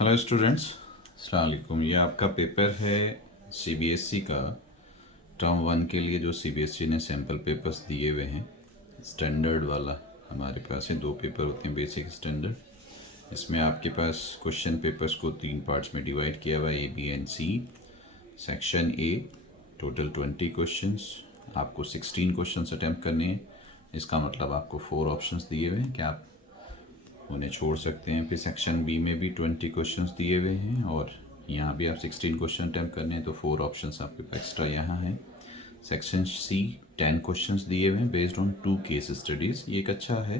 Hello students, अस्सलाम वालेकुम। ये आपका पेपर है सीबीएसई का टर्म 1 के लिए, जो सीबीएसई ने सैम्पल पेपर्स दिए हुए हैं। स्टैंडर्ड वाला हमारे पास है, 2 पेपर होते हैं, बेसिक स्टैंडर्ड। इसमें आपके पास क्वेश्चन पेपर्स को 3 पार्ट्स में डिवाइड किया हुआ है, A B and C. Section A total 20 questions, आपको 16 क्वेश्चंस अटैम्प्ट करने हैं। इसका मतलब आपको 4 ऑप्शंस दिए हुए हैं कि आप उन्हें छोड़ सकते हैं। फिर सेक्शन बी में भी 20 क्वेश्चंस दिए हुए हैं और यहाँ भी आप 16 क्वेश्चन अटैम्प्ट करने हैं, तो 4 ऑप्शंस आपके पास एक्स्ट्रा यहाँ हैं। सेक्शन सी 10 क्वेश्चंस दिए हुए हैं बेस्ड ऑन 2 केस स्टडीज़। ये एक अच्छा है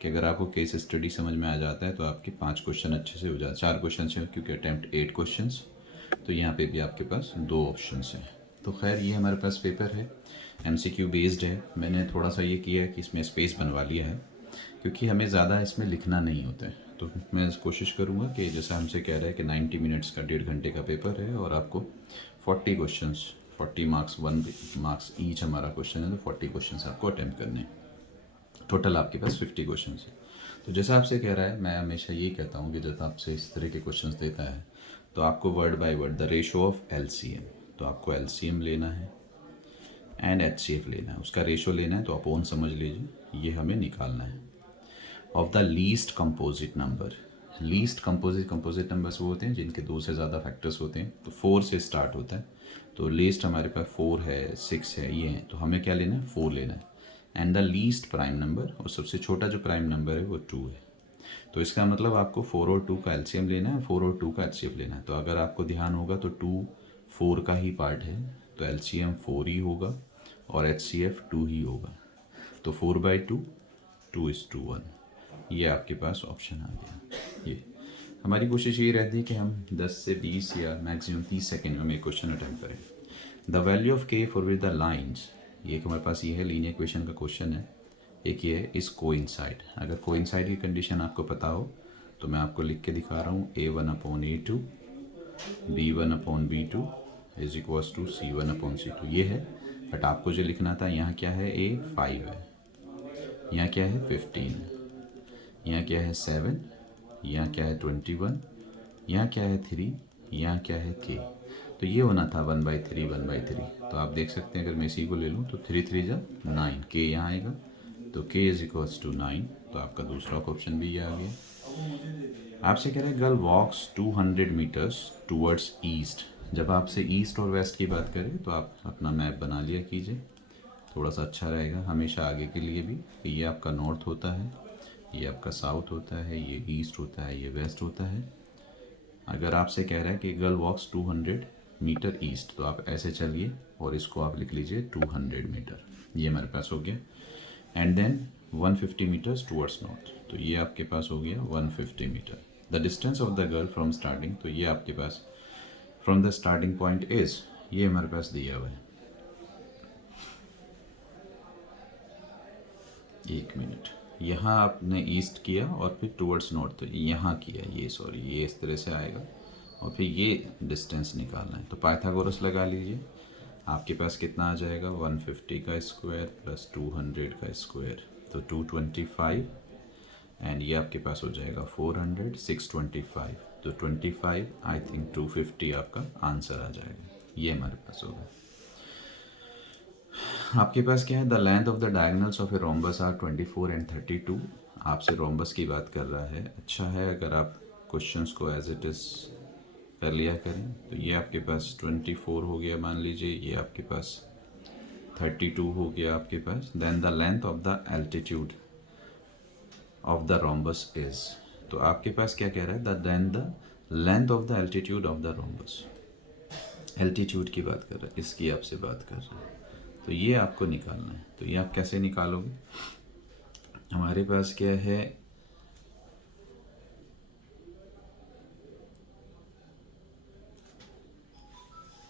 कि अगर आपको केस स्टडी समझ में आ जाता है तो आपके 5 क्वेश्चन अच्छे से हो जाते, 4 क्वेश्चन हैं क्योंकि अटैम्प्ट 8 क्वेश्चंस, तो यहाँ पे भी आपके पास 2 ऑप्शंस हैं। तो खैर ये हमारे पास पेपर है, एमसीक्यू बेस्ड है। मैंने थोड़ा सा ये किया है कि इसमें स्पेस बनवा लिया है क्योंकि हमें ज़्यादा इसमें लिखना नहीं होता है। तो मैं कोशिश करूँगा कि जैसा हमसे कह रहा है कि 90 मिनट्स का 1.5 घंटे का पेपर है और आपको 40 क्वेश्चंस, 40 मार्क्स, 1 मार्क्स ईच हमारा क्वेश्चन है, तो 40 क्वेश्चंस आपको अटैम्प्ट करने हैं। टोटल आपके पास 50 क्वेश्चंस है। तो जैसा आपसे कह रहा है, मैं हमेशा यही कहता हूँ कि जब आपसे इस तरह के क्वेश्चंस देता है तो आपको word by word the ratio of LCM, तो आपको एलसीएम लेना है एंड एचसीएफ लेना है, उसका रेशो लेना है। तो आप ओन समझ लीजिए, ये हमें निकालना है। Of the least composite number, least composite numbers वो होते हैं जिनके 2 से ज़्यादा फैक्टर्स होते हैं, तो 4 से स्टार्ट होता है। तो लीस्ट हमारे पास 4 है, 6 है, ये है, तो हमें क्या लेना है, 4 लेना है। And the least prime number, और सबसे छोटा जो प्राइम नंबर है वो 2 है। तो इसका मतलब आपको 4 और 2 का एलसीएम लेना है, 4 और 2 का एचसीएफ लेना है। तो अगर आपको ध्यान होगा तो 2 4 का ही पार्ट है, तो एलसीएम 4 ही होगा और एचसीएफ 2 ही होगा। तो 4/2, 2:1, ये आपके पास ऑप्शन आ गया। ये हमारी कोशिश ये रहती है कि हम 10 से 20 या मैक्सिमम 30 सेकेंड में क्वेश्चन अटैम्प्ट करें। द वैल्यू ऑफ के फॉर विद द लाइन्स, ये हमारे पास ये है, लीनियर इक्वेशन का क्वेश्चन है। एक ये है इस कोइंसाइड, अगर कोइंसाइड की कंडीशन आपको पता हो तो मैं आपको लिख के दिखा रहा हूँ, A1/A2 B1/B2 is equals to C1/C2, ये है। बट आपको जो लिखना था, यहाँ क्या है, A5 है, यहाँ क्या है 15, यहाँ क्या है 7, यहाँ क्या है 21, यहाँ क्या है 3, यहाँ क्या है k। तो ये होना था 1/3 1/3। तो आप देख सकते हैं, अगर मैं इसी को ले लूँ तो 3 3 जा 9, k यहाँ आएगा, तो k इज इक्वल्स टू 9। तो आपका दूसरा ऑप्शन भी ये आ गया। आपसे कह रहे हैं गर्ल वॉक्स 200 मीटर्स टूवर्ड्स ईस्ट। जब आपसे ईस्ट और वेस्ट की बात करें तो आप अपना मैप बना लिया कीजिए, थोड़ा सा अच्छा रहेगा हमेशा आगे के लिए भी। ये आपका नॉर्थ होता है, ये आपका साउथ होता है, ये ईस्ट होता है, ये वेस्ट होता है। अगर आपसे कह रहा है कि गर्ल वॉक्स 200 मीटर ईस्ट, तो आप ऐसे चलिए और इसको आप लिख लीजिए 200 मीटर, ये हमारे पास हो गया। And then 150 metres towards north, तो ये आपके पास हो गया 150 metre. The distance of the girl from starting, तो ये आपके पास from the starting point is, ये हमारे पास दिया हुआ है। 1 मिनट, यहाँ आपने ईस्ट किया और फिर टूवर्ड्स नॉर्थ, तो यहाँ किया, ये सॉरी, ये इस तरह से आएगा और फिर ये डिस्टेंस निकालना है। तो पाइथागोरस लगा लीजिए, आपके पास कितना आ जाएगा, 150 का स्क्वायर प्लस 200 का स्क्वायर, तो 225, एंड ये आपके पास हो जाएगा 400, 625, तो 25, आई थिंक 250 आपका आंसर आ जाएगा, ये हमारे पास होगा। आपके पास क्या है, the length of the diagonals of a rhombus are 24 and 32। आपसे रोम्बस की बात कर रहा है, अच्छा है अगर आप क्वेश्चंस को एज इट इज़ कर लिया करें। तो ये आपके पास 24 हो गया मान लीजिए, ये आपके पास 32 हो गया आपके पास। Then the length of the altitude of the rhombus is, तो आपके पास क्या कह रहा है, then the length of the altitude of the rhombus, altitude की बात कर रहा है, इसकी आपसे बात कर रहा है। तो ये आपको निकालना है। तो ये आप कैसे निकालोगे, हमारे पास क्या है,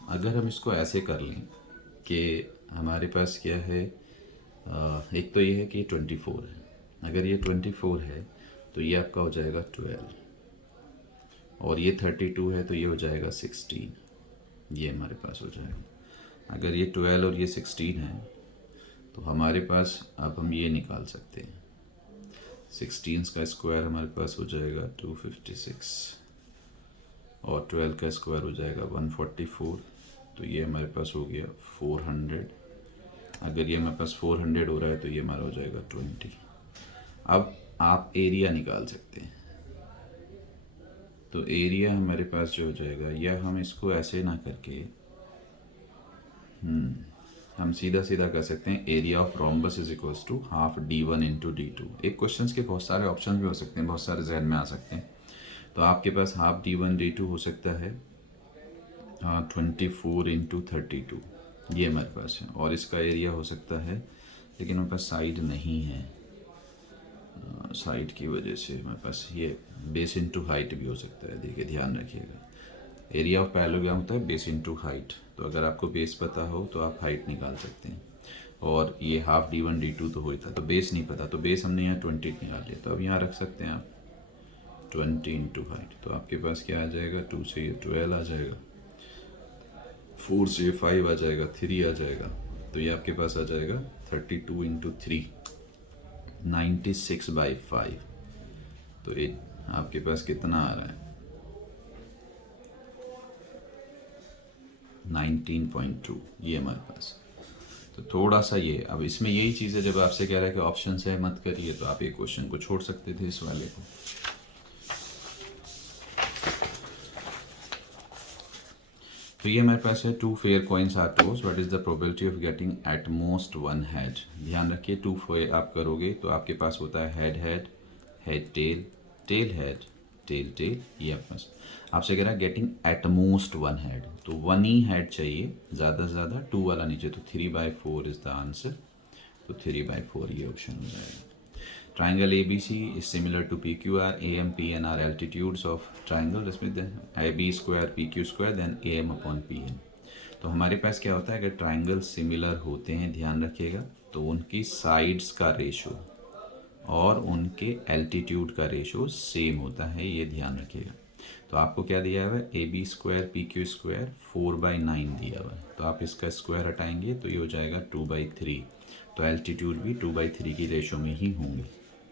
अगर हम इसको ऐसे कर लें कि हमारे पास क्या है, एक तो ये है कि 24 है, अगर ये 24 है तो ये आपका हो जाएगा 12, और ये 32 है तो ये हो जाएगा 16, ये हमारे पास हो जाएगा। अगर ये 12 और ये 16 है तो हमारे पास अब हम ये निकाल सकते हैं, 16 का स्क्वायर हमारे पास हो जाएगा 256, और 12 का स्क्वायर हो जाएगा 144, तो ये हमारे पास हो गया 400। अगर ये हमारे पास 400 हो रहा है तो ये हमारा हो जाएगा 20। अब आप एरिया निकाल सकते हैं, तो एरिया हमारे पास जो हो जाएगा, या हम इसको ऐसे ना करके हम सीधा सीधा कर सकते हैं, area of rhombus is equals to half d1 into d2। एक क्वेश्चन के बहुत सारे ऑप्शन भी हो सकते हैं, बहुत सारे जहन में आ सकते हैं। तो आपके पास हाफ d1 d2 हो सकता है 24 इंटू 32, ये हमारे पास है। और इसका एरिया हो सकता है, लेकिन हमारे पास साइड नहीं है, साइड की वजह से हमारे पास ये बेस इंटू हाइट भी हो सकता है। देखिए ध्यान रखिएगा, एरिया ऑफ पैरेललोग्राम होता है बेस इंटू हाइट। तो अगर आपको बेस पता हो तो आप हाइट निकाल सकते हैं। और ये हाफ d1 d2 तो होता, तो बेस नहीं पता, तो बेस हमने यहाँ 20 निकाल लिया, तो अब यहाँ रख सकते हैं आप 20 इंटू हाइट। तो आपके पास क्या आ जाएगा, 2 से ये 12 आ जाएगा, 4 से ये 5 आ जाएगा, 3 आ जाएगा, तो ये आपके पास आ जाएगा 32 इंटू 3, 96/5। तो ये आपके पास कितना आ रहा है, 19.2, ये हमारे पास। तो थोड़ा सा ये, अब इसमें यही चीज़ है, जब आपसे कह रहा है कि ऑप्शन से मत करिए, तो आप ये क्वेश्चन को छोड़ सकते थे, इस वाले को। तो ये हमारे पास है, 2 fair coins are tossed, what is the probability of getting at most 1 head. ध्यान रखिए, 2 फेयर आप करोगे तो आपके पास होता है head head, head tail, tail head, tail tail, ये आपके पास। आपसे कह रहा है गेटिंग एट मोस्ट 1 हेड, तो 1 ही हेड चाहिए, ज़्यादा से ज़्यादा 2 वाला नीचे, तो 3/4 इज़ द आंसर। तो 3/4 ये ऑप्शन हो जाएगा। Triangle ABC is similar to PQR. AM, PN are altitudes of triangle. इसमें AB square PQ square then AM upon PN। तो हमारे पास क्या होता है, अगर ट्राइंगल सिमिलर होते हैं, ध्यान रखिएगा, तो उनकी साइड्स का रेशो और उनके एल्टीट्यूड का रेशो सेम होता है, ये ध्यान रखिएगा। तो आपको क्या दिया हुआ है, AB स्क्वायर PQ स्क्वायर 4/9 दिया हुआ है, तो आप इसका स्क्वायर हटाएंगे तो ये हो जाएगा 2/3। तो एल्टीट्यूड भी 2/3 की रेशो में ही होंगे,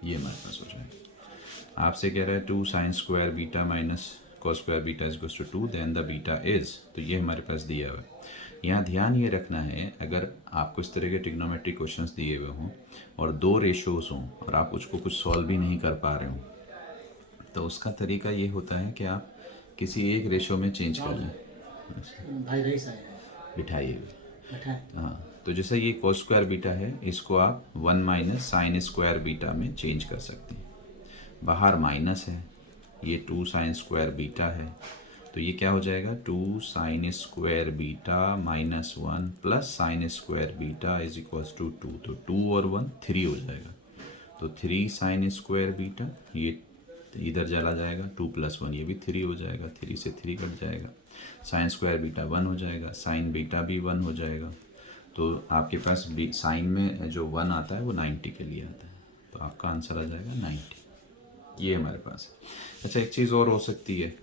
ये हमारे पास हो जाएगा। आपसे कह रहा है 2 sine square beta minus cos square beta is equals to 2, then the beta is, तो ये हमारे पास दिया हुआ है। यहाँ ध्यान ये रखना है, अगर आपको इस तरह के ट्रिग्नोमेट्रिक क्वेश्चंस दिए हुए हों और 2 रेशोज़ हों और आप उसको कुछ सॉल्व भी नहीं कर पा रहे हों, तो उसका तरीका ये होता है कि आप किसी एक रेशो में चेंज कर लें। भाई रईस आया है, बिठाइए। बैठा हाँ, तो जैसे ये कॉस स्क्वायर बीटा है, इसको आप 1 माइनस साइन स्क्वायर बीटा में चेंज कर सकते हैं। बाहर माइनस है, ये 2 साइन स्क्वायर बीटा है, तो ये क्या हो जाएगा, 2 sine square beta minus 1 plus sine square beta is equals to 2, तो 2 और 1 3 हो जाएगा। तो 3 साइन स्क्वायर बीटा, ये इधर चला जाएगा, 2 + 1 ये भी 3 हो जाएगा, 3 से 3 कट जाएगा, साइन स्क्वायर बीटा 1 हो जाएगा, साइन बीटा भी 1 हो जाएगा। तो आपके पास साइन में जो 1 आता है वो 90 के लिए आता है, तो आपका आंसर आ जाएगा 90, ये हमारे पास है। अच्छा, एक चीज़ और हो सकती है,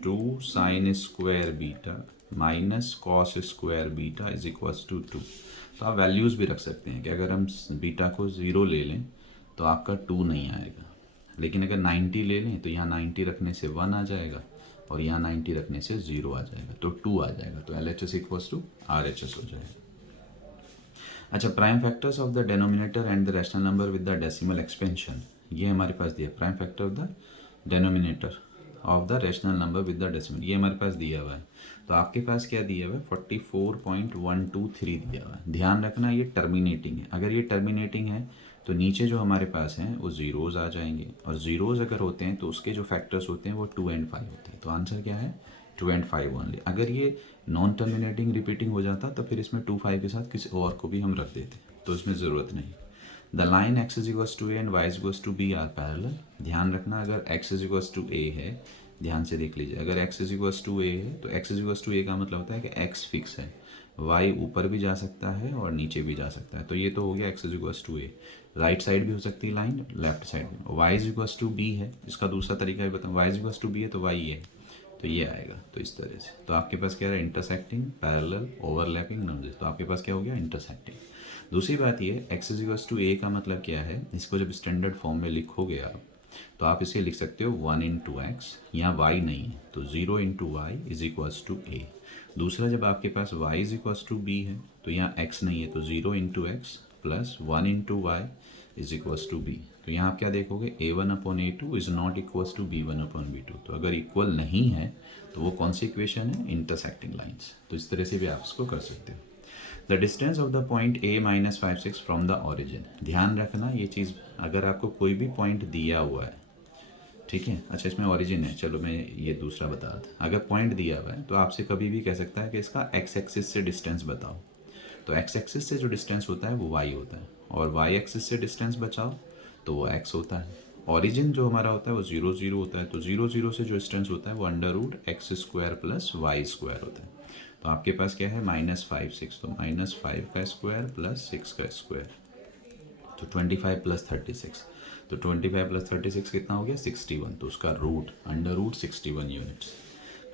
2 sine square beta minus cos square beta is equals to 2। तो आप वैल्यूज़ भी रख सकते हैं कि अगर हम बीटा को 0 ले लें तो आपका 2 नहीं आएगा, लेकिन अगर 90 ले लें तो यहाँ 90 रखने से 1 आ जाएगा और यहाँ 90 रखने से 0 आ जाएगा, तो 2 आ जाएगा, तो LHS इक्वल्स टू RHS हो जाएगा। अच्छा, prime factors of the denominator and the rational number with the decimal expansion, ये हमारे पास दिया, prime factor of the denominator of the rational number with the decimal, ये हमारे पास दिया हुआ है। तो आपके पास क्या दिया हुआ है, 44.123 दिया हुआ है। ध्यान रखना ये टर्मिनेटिंग है, अगर ये टर्मिनेटिंग है तो नीचे जो हमारे पास हैं वो ज़ीरोज़ आ जाएंगे, और ज़ीरोज़ अगर होते हैं तो उसके जो फैक्टर्स होते हैं वो 2 और 5 होते हैं। तो आंसर क्या है, 2 और 5 ओनली। अगर ये नॉन टर्मिनेटिंग रिपीटिंग हो जाता तो फिर इसमें 2 5 के साथ किसी और को भी हम रख देते, तो इसमें ज़रूरत नहीं। The line x equals to A and y equals to B are parallel. ध्यान रखना, अगर x इक्वल्स टू ए है, ध्यान से देख लीजिए, अगर x इक्वल्स टू ए है तो x इक्वल्स टू ए का मतलब होता है कि x फिक्स है, y ऊपर भी जा सकता है और नीचे भी जा सकता है। तो ये तो हो गया x equals to A, right side भी हो सकती है लाइन, लेफ्ट साइड भी। y इक्वल्स टू बी है, इसका दूसरा तरीका भी बताऊँ, y इक्वल्स टू बी है तो y है, तो ये आएगा। तो इस तरह से, तो आपके पास क्या है, इंटरसेक्टिंग, पैरेलल, ओवरलैपिंग, नॉनजेस, तो आपके पास क्या हो गया, इंटरसेक्टिंग। दूसरी बात ये, x इक्वल्स टू ए का मतलब क्या है, इसको जब स्टैंडर्ड फॉर्म में लिखोगे आप तो आप इसे लिख सकते हो 1 इंटू एक्स, यहाँ वाई नहीं है तो 0 into y is equals to a. दूसरा, जब आपके पास y is equals to B है तो यहाँ x नहीं है तो 0 into x plus 1 into y is equals to b. तो यहाँ आप क्या देखोगे, a1/a2 is not equals to b1/b2। तो अगर इक्वल नहीं है तो वो कौन सी इक्वेशन है, इंटरसेक्टिंग लाइन्स। तो इस तरह से भी आप इसको कर सकते हो। The distance of the point a-5 6 from the origin. ध्यान रखना ये चीज़, अगर आपको कोई भी पॉइंट दिया हुआ है, ठीक है, अच्छा इसमें ओरिजिन है, चलो मैं ये दूसरा बता रहा। अगर पॉइंट दिया हुआ है तो आपसे कभी भी कह सकता है कि इसका एक्स एक्सिस से डिस्टेंस बताओ। तो एक्स एक्सिस से जो डिस्टेंस होता है वो वाई होता है, और वाई एक्सिस से डिस्टेंस बचाओ तो वो एक्स होता है। ओरिजिन जो हमारा होता है वो 0 0 होता है, तो 0 0 से जो डिस्टेंस होता है वो √x² प्लस y² होता है। तो आपके पास क्या है, -5 6, तो -5 का स्क्वायर प्लस 6 का स्क्वायर, तो 25 प्लस 36, तो 25 प्लस 36 कितना हो गया, 61। तो उसका रूट √61 यूनिट्स।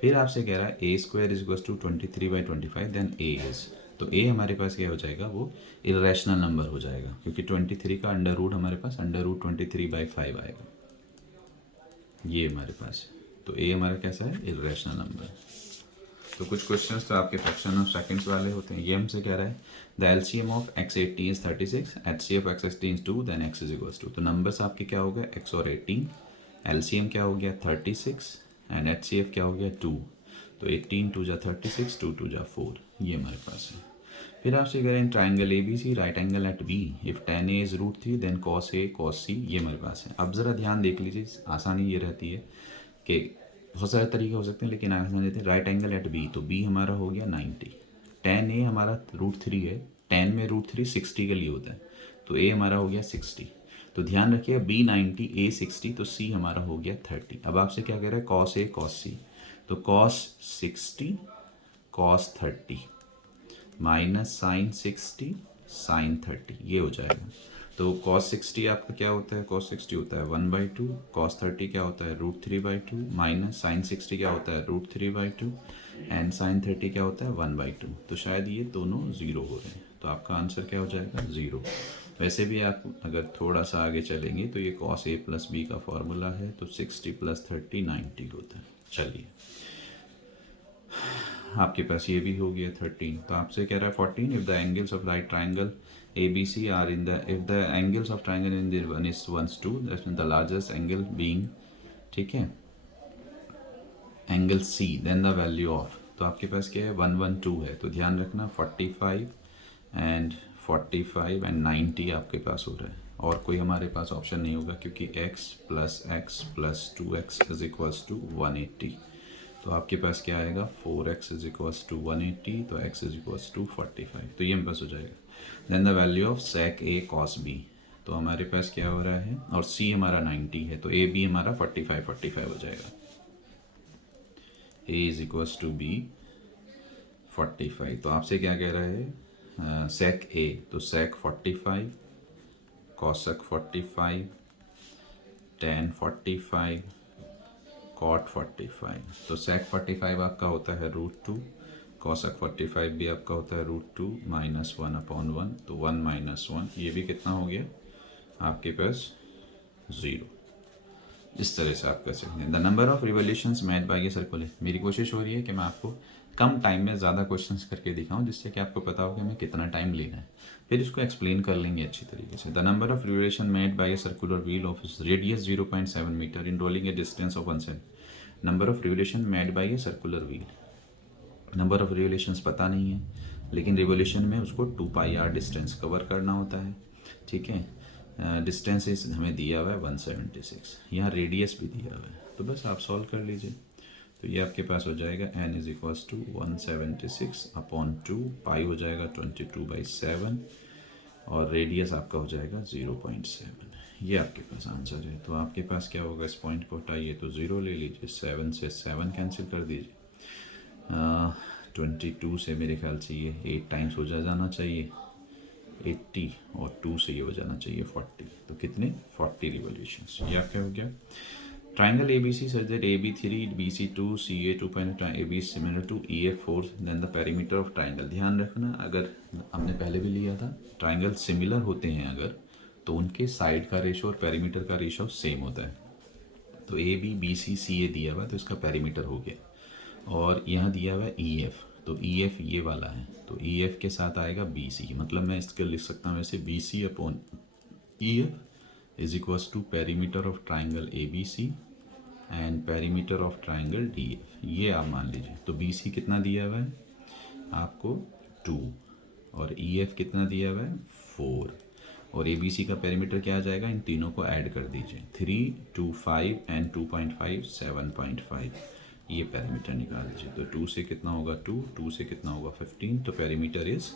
फिर आपसे कह रहा है a² is equals to 23/25, then a is, तो a हमारे पास क्या हो जाएगा, वो इरेशनल नंबर हो जाएगा, क्योंकि 23 का अंडर रूट हमारे पास √23/5 आएगा, ये हमारे पास है। तो a हमारा कैसा है, इरेशनल नंबर। तो कुछ क्वेश्चंस तो आपके फ्रैक्शन ऑफ सेकंड्स वाले होते हैं। ये हमसे कह रहा है the LCM of x80 is 36, HCF of x16 is 2, then x is equals to. तो नंबर्स आपके क्या हो गए, x और 18, एलसीएम क्या हो गया 36 एंड HCF क्या हो गया 2। तो 18 2 जा 36, 2 2 जा 4, ये हमारे पास है। फिर आपसे कह रहे हैं triangle ABC right angle at B, if tan A is √3 then cos A cos C, ये हमारे पास है। अब ज़रा ध्यान देख लीजिए, आसानी ये रहती है कि बहुत सारे तरीके हो सकते हैं, लेकिन आसान देते हैं। राइट एंगल एट बी, तो बी हमारा हो गया 90, tan A हमारा √3 है, tan में √3 60 के लिए होता है, तो A हमारा हो गया 60। तो ध्यान रखिए B 90 A 60, तो C हमारा हो गया 30। अब आपसे क्या कह रहा है, cos A cos C, तो cos 60 cos 30 minus sin 60 sin 30, ये हो जाएगा। तो cos 60 आपका क्या होता है, cos 60 होता है 1/2, cos 30 क्या होता है √3/2, माइनस sin 60 क्या होता है √3/2 एंड sin 30 क्या होता है 1/2। तो शायद ये दोनों ज़ीरो हो रहे हैं, तो आपका आंसर क्या हो जाएगा, ज़ीरो। वैसे भी आप अगर थोड़ा सा आगे चलेंगे तो ये cos A प्लस B का फॉर्मूला है, तो 60 प्लस 30 90 होता है। चलिए आपके पास ये भी हो गया 13। तो आपसे कह रहा है 14, if the angles of right triangle ABC are in the, if the angles of triangle in the one is 1 2, that's mean the largest angle being, ठीक है, angle C, then the value of, तो आपके पास क्या है 1 1 2 है। तो ध्यान रखना 45 एंड 45 एंड 90 आपके पास हो रहा है, और कोई हमारे पास ऑप्शन नहीं होगा, क्योंकि x plus 2x is equals to 180। तो आपके पास क्या आएगा 4x इज इक्वल्स टू 180, तो x इज इक्वल्स टू 45, तो ये हमारे पास हो जाएगा। Then the value of sec A cos B, तो हमारे पास क्या हो रहा है, और C हमारा 90 है, तो AB हमारा 45 हो जाएगा। A is equals to B 45, तो आपसे क्या कह रहा है sec A, तो sec 45 cosec 45 tan 45 cot 45, तो sec 45 आपका होता है √2, cosec 45 भी आपका होता है √2 माइनस 1/1, तो 1 माइनस 1, ये भी कितना हो गया आपके पास 0। इस तरह से आप कर सकते हैं। The number of revolutions made by a circular, मेरी कोशिश हो रही है कि मैं आपको कम टाइम में ज़्यादा क्वेश्चंस करके दिखाऊं, जिससे कि आपको पता हो कि हमें कितना टाइम लेना है, फिर इसको एक्सप्लेन कर लेंगे अच्छी तरीके से। The number of revolution made by a circular wheel of radius 0.7 metre in rolling a distance of 1 cent. Number of revolution made by a circular wheel, number of revolutions पता नहीं है, लेकिन रिवोल्यूशन में उसको 2πr डिस्टेंस कवर करना होता है, ठीक है। डिस्टेंस इस हमें दिया हुआ है 176, यहाँ रेडियस भी दिया हुआ है, तो बस आप सॉल्व कर लीजिए। तो ये आपके पास हो जाएगा n इज इक्वल्स टू 176/2, पाई हो जाएगा 22/7, और रेडियस आपका हो जाएगा 0.7। ये आपके पास आंसर है। तो आपके पास क्या होगा, इस पॉइंट को हटाइए तो 0 ले लीजिए, 7 से 7 कैंसिल कर दीजिए, 22 से मेरे ख्याल से ये 8 टाइम्स हो जाना चाहिए 80, और 2 से ये हो जाना चाहिए 40, तो कितने 40 रिवोल्यूशंस। ये आपका हो गया। Triangle ABC such that AB3 BC2 CA 2.5 AB is similar to EF4, then the perimeter of triangle। ध्यान रखना, अगर हमने पहले भी लिया था, ट्राइंगल सिमिलर होते हैं अगर, तो उनके साइड का रेशो और पेरीमीटर का रेशो सेम होता है। तो ए बी बी सी सी ए दिया हुआ है तो इसका पेरीमीटर हो गया। और यहाँ दिया हुआ है ई एफ, तो ई एफ ये वाला है, तो ई एफ के साथ आएगा बी सी, मतलब मैं इसके लिख सकता हूँ ऐसे B C upon E F is equals to perimeter of triangle A B C and perimeter of triangle D F, ये आप मान लीजिए। तो बी सी कितना दिया हुआ है आपको 2 और ई एफ कितना दिया हुआ है 4 और ए बी सी का पेरीमीटर क्या आ जाएगा, इन तीनों को ऐड कर दीजिए 3 2 5 एंड 2.5 7.5, ये पेरीमीटर निकाल दीजिए। तो 2 से कितना होगा 2, 2 से कितना होगा 15, तो पेरीमीटर इज़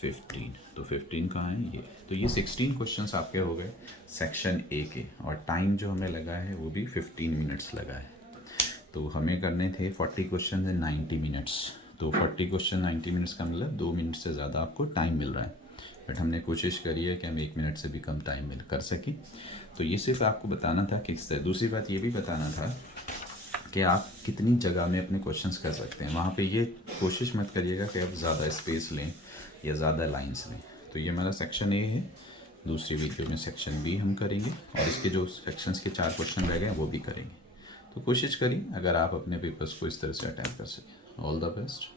15। तो 15 कहाँ है ये, तो ये 16 क्वेश्चंस आपके हो गए सेक्शन ए के, और टाइम जो हमें लगा है वो भी 15 मिनट्स लगा है। तो हमें करने थे 40 क्वेश्चन इन 90 मिनट्स, तो 40 क्वेश्चन 90 मिनट्स का मतलब 2 मिनट से ज़्यादा आपको टाइम मिल रहा है, बट हमने कोशिश करी है कि हम 1 मिनट से भी कम टाइम में कर सकें। तो ये सिर्फ आपको बताना था किस तरह। दूसरी बात ये भी बताना था कि आप कितनी जगह में अपने क्वेश्चंस कर सकते हैं, वहाँ पे ये कोशिश मत करिएगा कि आप ज़्यादा स्पेस लें या ज़्यादा लाइंस लें। तो ये हमारा सेक्शन ए है, दूसरी वीडियो में सेक्शन बी हम करेंगे और इसके जो सेक्शंस के 4 क्वेश्चन रह गए हैं वो भी करेंगे। तो कोशिश करिए अगर आप अपने पेपर्स को इस तरह से अटैक कर सकें। All the best.